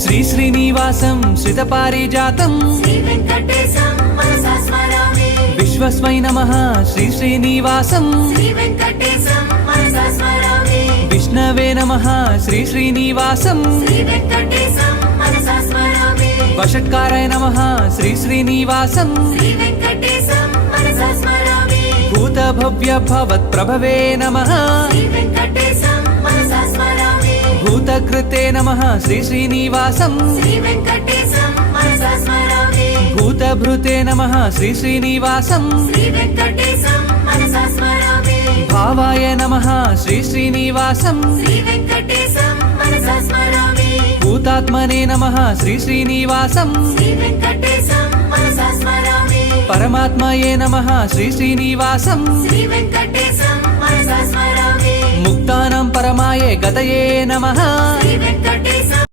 శ్రీ శ్రీనివాసం శ్రితపారిజాతం శ్రీవేంకటేశం మనసా స్మరామి విశ్వస్మై నమః శ్రీ శ్రీనివాసం శ్రీవేంకటేశం మనసా స్మరామి విష్ణవే నమః శ్రీ శ్రీనివాసం శ్రీవేంకటేశం మనసా స్మరామి వషట్కారాయ నమః శ్రీ శ్రీనివాసం శ్రీవేంకటేశం మనసా స్మరామి భూత భవ్య భవత్ ప్రభవే నమః శ్రీవేంకటేశం మనసా స్మరామి భూతకృతే నమః శ్రీ శ్రీనివాసం శ్రీవేంకటేశం మనసా స్మరామి భూతభృతే నమః శ్రీ శ్రీనివాసం శ్రీవేంకటేశం మనసా స్మరామి భావాయ నమః శ్రీ శ్రీనివాసం శ్రీవేంకటేశం మనసా స్మరామి భూతాత్మనే నమః శ్రీ శ్రీనివాసం శ్రీవేంకటేశం మనసా స్మరామి పరమాత్మయే నమః శ్రీ శ్రీనివాసం శ్రీవేంకటేశం మనసా స్మరామి ముక్తానం పరమాయే గతయే నమః శ్రీవేంకటేశం